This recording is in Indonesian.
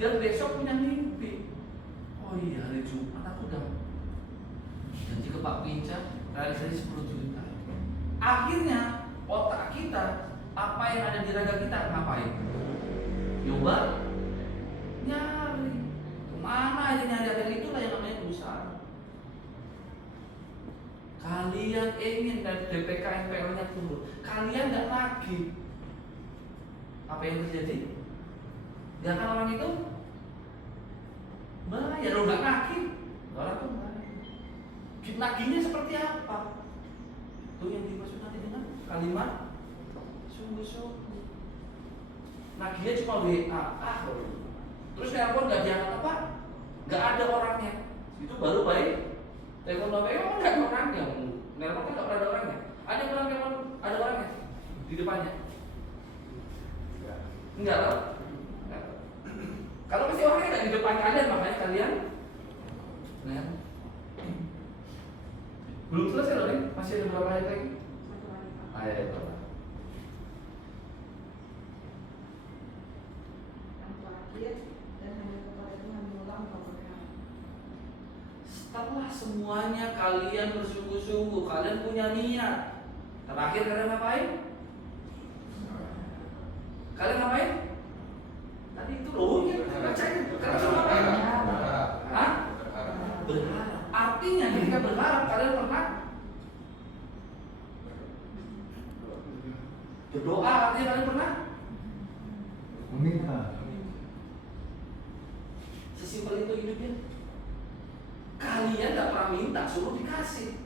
Biar besok punya mimpi. Oh iya, hari Jumat aku udah janji ke Pak Pinca realisasi 10 juta. Akhirnya otak kita, apa yang ada di raga kita ngapain? Nyoba nyari. Kemana aja nyari, akhirnya itulah yang namanya berusaha. Kalian ingin dan DPK NPL-nya turun, kalian nggak nagih, apa yang terjadi? Nggak kan orang itu bayar, lo nggak nagih, orang tuh bayar. Nagihnya seperti apa? Itu yang dimaksud nanti dengan kalimat sungguh-sungguh. Nagihnya cuma WA, terus telepon nggak diangkat apa? Nggak ada orangnya, itu baru baik. Telepon bapak emang nggak ada orangnya, telepon kan nggak pernah ada orangnya. Ada orang telepon, ada orangnya di depannya? Enggak tahu. Kalau masih orangnya nggak di depan kalian, makanya kalian belum selesai loh nih, masih ada berapa ayat lagi? Ayat berapa? Yang terakhir, dan hanya kepada Tuhan mengulang keberkahan. Setelah semuanya kalian bersungguh-sungguh, kalian punya niat. Terakhir kalian ngapain? Kalian ngapain? Tadi itu loh, ya, bacain. Kalian suruh ngapain? Hah? Berharap. Artinya ketika berharap kalian pernah berdoa, artinya kalian pernah meminta. Sesimpel itu hidupnya. Kalian gak pernah minta, suruh dikasih.